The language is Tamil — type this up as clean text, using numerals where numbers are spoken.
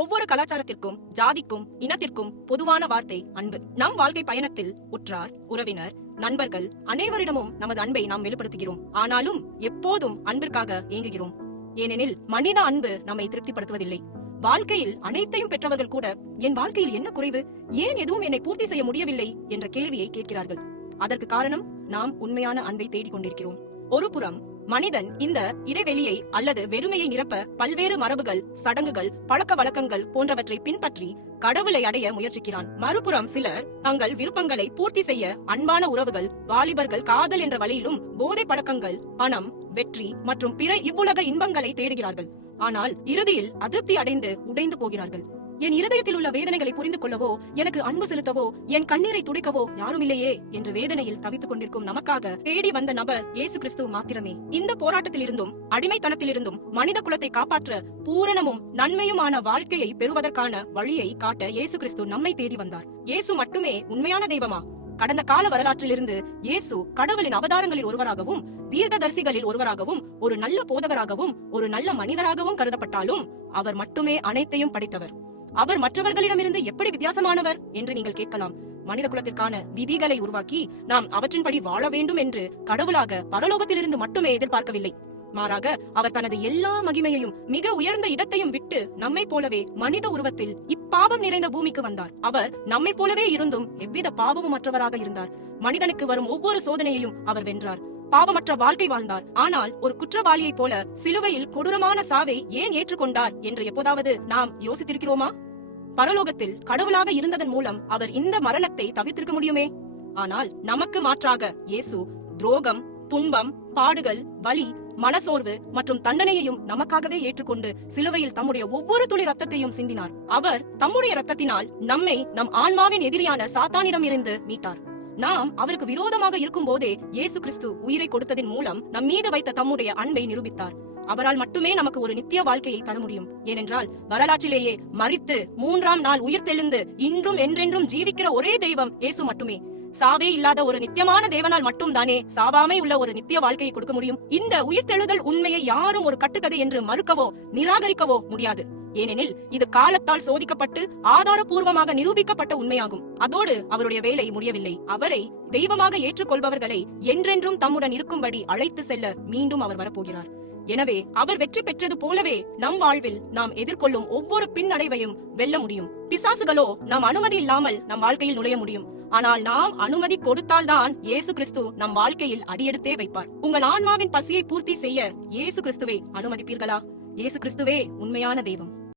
ஒவ்வொரு கலாச்சாரத்திற்கும், ஜாதிக்கும், இனத்திற்கும் பொதுவான வார்த்தை அன்பு. நம் வாழ்க்கை பயணத்தில் உற்றார், உறவினர், நண்பர்கள் அனைவரிடமும் நமது அன்பை நாம் வெளிப்படுத்துகிறோம். ஆனாலும் எப்போதும் அன்பிற்காக ஏங்குகிறோம். ஏனெனில் மனித அன்பு நம்மை திருப்திப்படுத்துவதில்லை. வாழ்க்கையில் அனைத்தையும் பெற்றவர்கள் கூட என் வாழ்க்கையில் என்ன குறைவு, ஏன் எதுவும் என்னை பூர்த்தி செய்ய முடியவில்லை என்ற கேள்வியை கேட்கிறார்கள். அதற்கு காரணம் நாம் உண்மையான அன்பை தேடிக் கொண்டிருக்கிறோம். ஒரு புறம் மனிதன் இந்த இடைவெளியை அல்லது வெறுமையை நிரப்ப பல்வேறு மரபுகள், சடங்குகள், பழக்க வழக்கங்கள் போன்றவற்றை பின்பற்றி கடவுளை அடைய முயற்சிக்கிறான். மறுபுறம் சிலர் தங்கள் விருப்பங்களை பூர்த்தி செய்ய அன்பான உறவுகள், வாலிபர்கள் காதல் என்ற வழியிலும் போதை பழக்கங்கள், பணம், வெற்றி மற்றும் பிற இவ்வுலக இன்பங்களை தேடுகிறார்கள். ஆனால் இறுதியில் அதிருப்தி அடைந்து உடைந்து போகிறார்கள். என் இருதயத்தில் உள்ள வேதனைகளை புரிந்து கொள்ளவோ, எனக்கு அன்பு செலுத்தவோ, என் கண்ணீரை துடைக்கவோ யாரும் இல்லையே என்ற வேதனையில் தவித்துக் கொண்டிருக்கும் நமக்காக தேடி வந்த நபர் இயேசு கிறிஸ்து மாத்திரமே. இந்த போராட்டத்தில் இருந்தும் அடிமைத்தனத்தில் இருந்தும் மனித குலத்தை காப்பாற்ற பூரணமும் நன்மையுமான வாழ்க்கையை பெறுவதற்கான வழியை காட்ட இயேசு கிறிஸ்து நம்மை தேடி வந்தார். இயேசு மட்டுமே உண்மையான தெய்வமா? கடந்த கால வரலாற்றிலிருந்து இயேசு கடவுளின் அவதாரங்களில் ஒருவராகவும், தீர்க்கதரிசிகளில் ஒருவராகவும், ஒரு நல்ல போதகராகவும், ஒரு நல்ல மனிதராகவும் கருதப்பட்டாலும் அவர் மட்டுமே அனைத்தையும் படைத்தவர். அவர் மற்றவர்களிடமிருந்து எப்படி வித்தியாசமானவர் என்று நீங்கள் கேட்கலாம். மனித குலத்திற்கான விதிகளை உருவாக்கி நாம் அவற்றின்படி வாழ வேண்டும் என்று கடவுளாக பரலோகத்திலிருந்து மட்டுமே எதிர்பார்க்கவில்லை. மாறாக அவர் தனது எல்லா மகிமையையும் மிக உயர்ந்த இடத்தையும் விட்டு நம்மை போலவே மனித உருவத்தில் இப்பாவம் நிறைந்த பூமிக்கு வந்தார். அவர் நம்மை போலவே இருந்தும் எவ்வித பாவமும் மற்றவராக இருந்தார். மனிதனுக்கு வரும் ஒவ்வொரு சோதனையையும் அவர் வென்றார். பாவமற்ற வாழ்க்கை வாழ்ந்தார். ஆனால் ஒரு குற்றவாளியை போல சிலுவையில் கொடூரமான சாவை ஏன் ஏற்றுக்கொண்டார் என்று எப்போதாவது நாம் யோசித்திருக்கிறோமா? பரலோகத்தில் கடவுளாக இருந்ததன் மூலம் அவர் இந்த மரணத்தை தவிர்த்திருக்க முடியுமே. ஆனால் நமக்கு மாற்றாக இயேசு துரோகம், துன்பம், பாடுகள், வலி, மனசோர்வு மற்றும் தண்டனையையும் நமக்காகவே ஏற்றுக்கொண்டு சிலுவையில் தம்முடைய ஒவ்வொரு துளி ரத்தத்தையும் சிந்தினார். அவர் தம்முடைய ரத்தத்தினால் நம்மை நம் ஆன்மாவின் எதிரியான சாத்தானிடம் இருந்து மீட்டார். நாம் அவருக்கு விரோதமாக இருக்கும் போதே இயேசு கிறிஸ்து உயிரை கொடுத்ததின் மூலம் நம் மீது வைத்த தம்முடைய அன்பை நிரூபித்தார். அவரால் மட்டுமே நமக்கு ஒரு நித்திய வாழ்க்கையை தர முடியும். ஏனென்றால் வரலாற்றிலேயே மரித்து 3ஆம் நாள் உயிர்த்தெழுந்து இன்றும் என்றென்றும் ஜீவிக்கிற ஒரே தெய்வம் இயேசு மட்டுமே. சாவே இல்லாத ஒரு நித்தியமான தேவனால் மட்டும் தானே சாவாமை உள்ள ஒரு நித்திய வாழ்க்கையை கொடுக்க முடியும். இந்த உயிர்த்தெழுதல் உண்மையை யாரும் ஒரு கட்டுக்கதை என்று மறுக்கவோ நிராகரிக்கவோ முடியாது. ஏனெனில் இது காலத்தால் சோதிக்கப்பட்டு ஆதாரபூர்வமாக நிரூபிக்கப்பட்ட உண்மையாகும். அதோடு அவருடைய வேலை முடியவில்லை. அவரை தெய்வமாக ஏற்றுக்கொள்பவர்களை என்றென்றும் தம்முடன் இருக்கும்படி அழைத்து செல்ல மீண்டும் அவர் வரப்போகிறார். எனவே அவர் வெற்றி பெற்றது போலவே நம் வாழ்வில் நாம் எதிர்கொள்ளும் ஒவ்வொரு பின்னடைவையும் வெல்ல முடியும். பிசாசுகளோ நம் அனுமதி இல்லாமல் நம் வாழ்க்கையில் நுழைய முடியும். ஆனால் நாம் அனுமதி கொடுத்தால்தான் இயேசு கிறிஸ்து நம் வாழ்க்கையில் அடியெடுத்தே வைப்பார். உங்கள் ஆன்மாவின் பசியை பூர்த்தி செய்ய இயேசு கிறிஸ்துவை அனுமதிப்பீர்களா? இயேசு கிறிஸ்துவே உண்மையான தெய்வம்.